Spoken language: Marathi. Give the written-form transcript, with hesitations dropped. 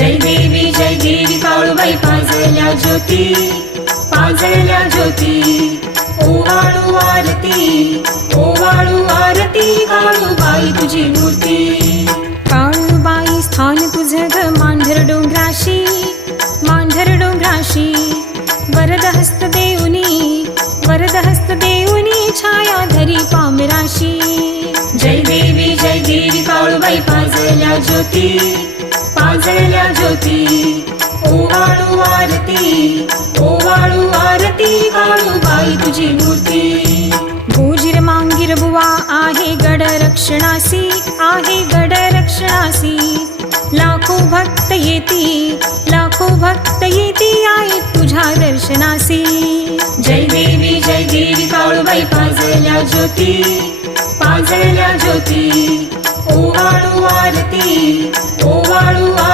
जय देवी काळूबाई पाजळल्या ज्योती, पाजळल्या ज्योती. ओवाळू आरती, ओवाळू आरती, काळूबाई तुझी मूर्ती. काळूबाई स्थान तुझं ग मांढर डोंगराशी, मांढर डोंगराशी. वरदहस्त देऊनी, वरदहस्त देऊनी, छाया धरी पामराशी. जय देवी काळूबाई पाजळल्या ज्योती, पाजळल्या ज्योती. ओवाळू आरती, ओवाळू आरती, काळूबाई तुझी मूर्ती. गोजिर मांगीर बुवा आहे गड रक्षणासी, आहे गड रक्षणासी. लाखो भक्त येती, लाखो भक्त येती, आहे तुझ्या दर्शनासी. जय देवी काळूबाई पाजळल्या ज्योती, पाजळल्या ज्योती. ओवाळू आरती, ओवाळू आरती.